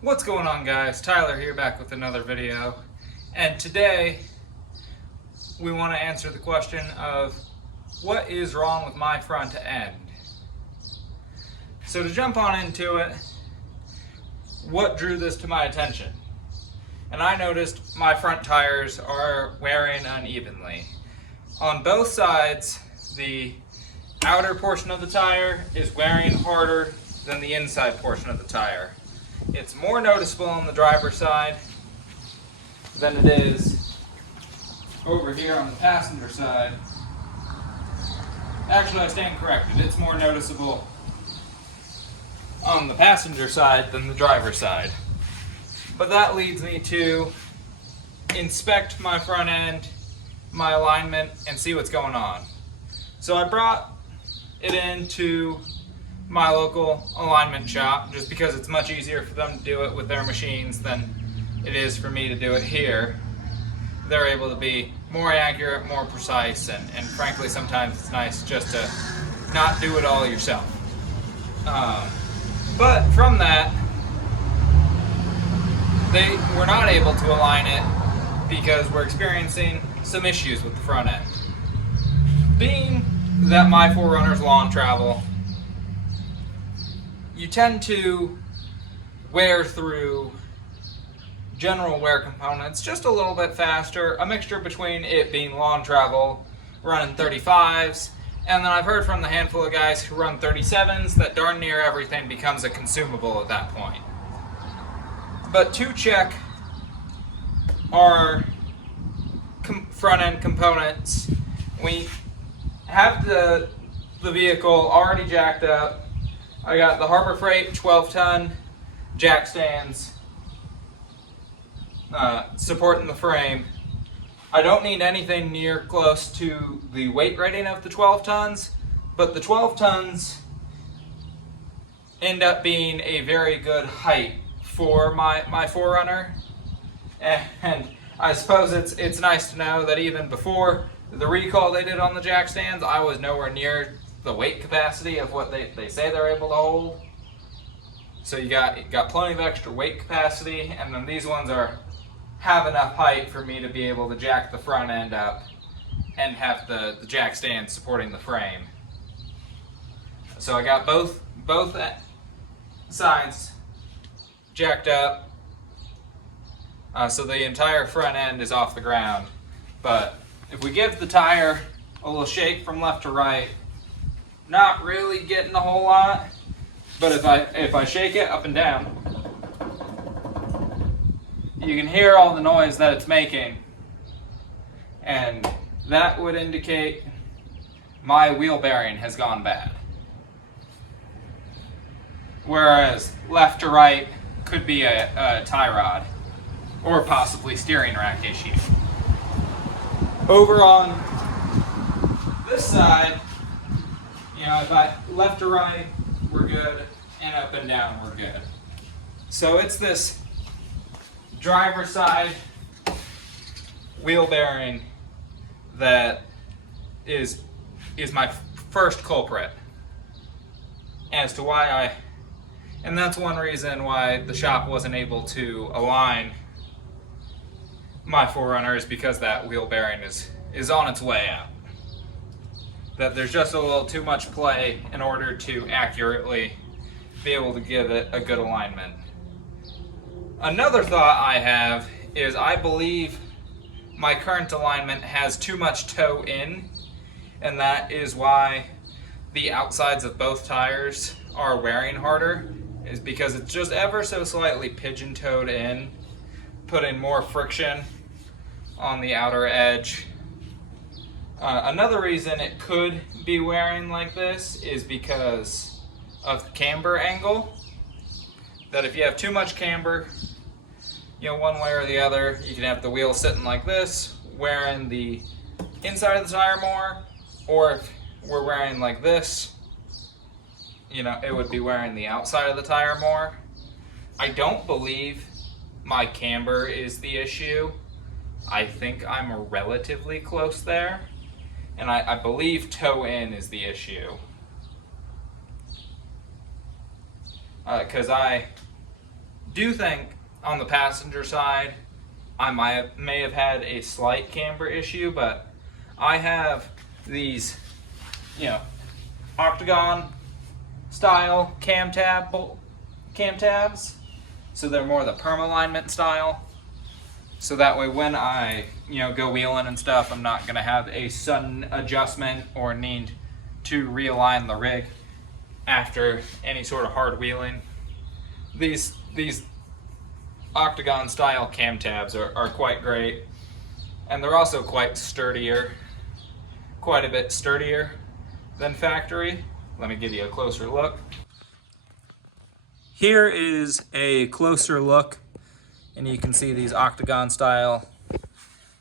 What's going on, guys? Tyler here, back with another video, and today we want to answer the question of what is wrong with my front end. So to jump on into it, what drew this to my attention? And I noticed my front tires are wearing unevenly. On both sides, the outer portion of the tire is wearing harder than the inside portion of the tire. It's more noticeable on the driver's side than it is over here on the passenger side. Actually, I stand corrected. It's more noticeable on the passenger side than the driver's side. But that leads me to inspect my front end, my alignment, and see what's going on. So I brought it into my local alignment shop just because it's much easier for them to do it with their machines than it is for me to do it here. They're able to be more accurate, more precise, and frankly sometimes it's nice just to not do it all yourself. But from that, they were not able to align it because we're experiencing some issues with the front end. Being that my 4Runner's lawn travel, you tend to wear through general wear components just a little bit faster, a mixture between it being lawn travel, running 35s, and then I've heard from the handful of guys who run 37s that darn near everything becomes a consumable at that point. But to check our front end components, we have the vehicle already jacked up. I got the Harbor Freight 12-ton jack stands supporting the frame. I don't need anything near close to the weight rating of the 12 tons, but the 12 tons end up being a very good height for my 4Runner. And I suppose it's nice to know that even before the recall they did on the jack stands, I was nowhere near the weight capacity of what they say they're able to hold. So you got plenty of extra weight capacity, and then these ones have enough height for me to be able to jack the front end up and have the jack stand supporting the frame. So I got both sides jacked up, so the entire front end is off the ground. But if we give the tire a little shake from left to right, not really getting a whole lot, but if I shake it up and down, you can hear all the noise that it's making, and that would indicate my wheel bearing has gone bad. Whereas left to right could be a tie rod or possibly steering rack issue. Over on this side, if I left to right, we're good, and up and down, we're good. So it's this driver's side wheel bearing that is my first culprit as to why and that's one reason why the shop wasn't able to align my 4Runner, is because that wheel bearing is on its way out. That there's just a little too much play in order to accurately be able to give it a good alignment. Another thought I have is I believe my current alignment has too much toe in, and that is why the outsides of both tires are wearing harder, is because it's just ever so slightly pigeon-toed in, putting more friction on the outer edge. Another reason it could be wearing like this is because of the camber angle. That if you have too much camber, one way or the other, you can have the wheel sitting like this, wearing the inside of the tire more, or if we're wearing like this, it would be wearing the outside of the tire more. I don't believe my camber is the issue. I think I'm relatively close there. And I believe toe in is the issue. Because I do think on the passenger side I may have had a slight camber issue, but I have these, octagon style cam tabs. So they're more the perm alignment style. So that way when I, go wheeling and stuff, I'm not gonna have a sudden adjustment or need to realign the rig after any sort of hard wheeling. These octagon style cam tabs are quite great, and they're also quite a bit sturdier than factory. Let me give you a closer look. Here is a closer look, and you can see these octagon style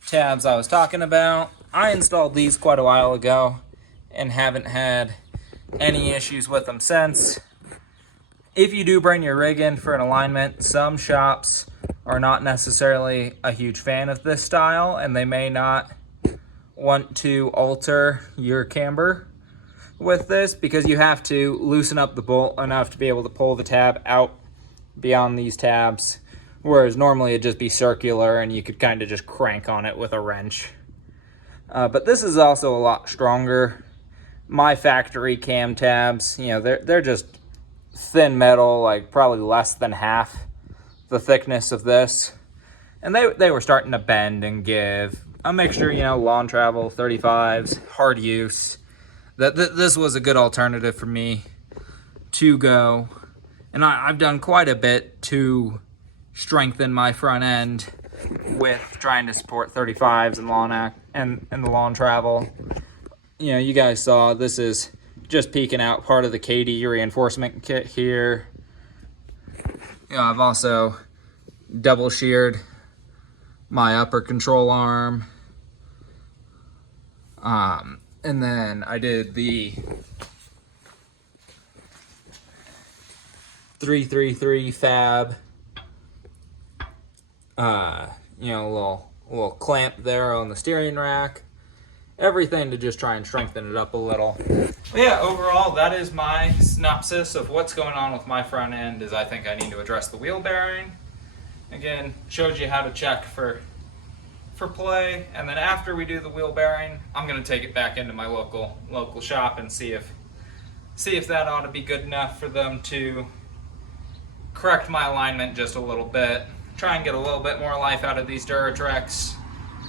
tabs I was talking about. I installed these quite a while ago and haven't had any issues with them since. If you do bring your rig in for an alignment, some shops are not necessarily a huge fan of this style, and they may not want to alter your camber with this because you have to loosen up the bolt enough to be able to pull the tab out beyond these tabs, whereas normally it'd just be circular and you could kind of just crank on it with a wrench. But this is also a lot stronger. My factory cam tabs, they're just thin metal, like probably less than half the thickness of this, and they were starting to bend and give. A mixture, lawn travel, 35s, hard use. This was a good alternative for me to go, and I've done quite a bit to strengthen my front end with trying to support 35s and the lawn travel. You guys saw this is just peeking out part of the KD reinforcement kit here. I've also double sheared my upper control arm. And then I did the 333 fab, little clamp there on the steering rack. Everything to just try and strengthen it up a little. But yeah, overall, that is my synopsis of what's going on with my front end. Is I think I need to address the wheel bearing. Again, shows you how to check for play, and then after we do the wheel bearing, I'm going to take it back into my local shop and see if that ought to be good enough for them to correct my alignment just a little bit. Try and get a little bit more life out of these Duratreks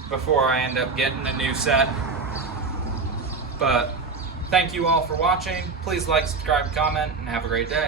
before I end up getting a new set. But thank you all for watching. Please like, subscribe, comment, and have a great day.